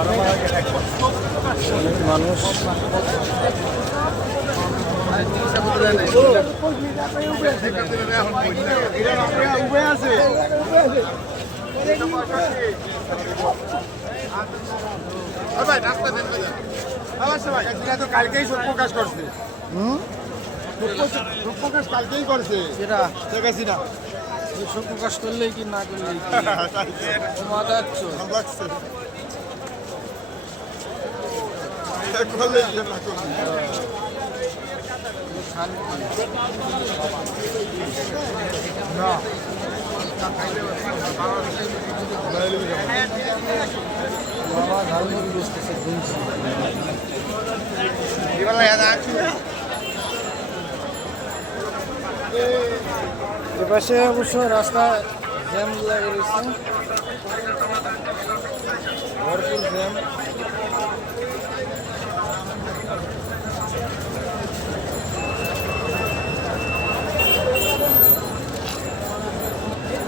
অনেক মানুষ। কালকেই শোক প্রকাশ করছে, শোক প্রকাশ কালকেই করছে, সেটা দেখেছি না শোক প্রকাশ করলেই কি না করলেই কি মাথা যাচ্ছ। লাগছে করলেই কি না করলে না বাবা ঝালমুড়ি বেচতেছে দুইশো। এপাশে অবশ্য রাস্তা জ্যাম লাগে রয়েছে, ভরপুর জ্যাম।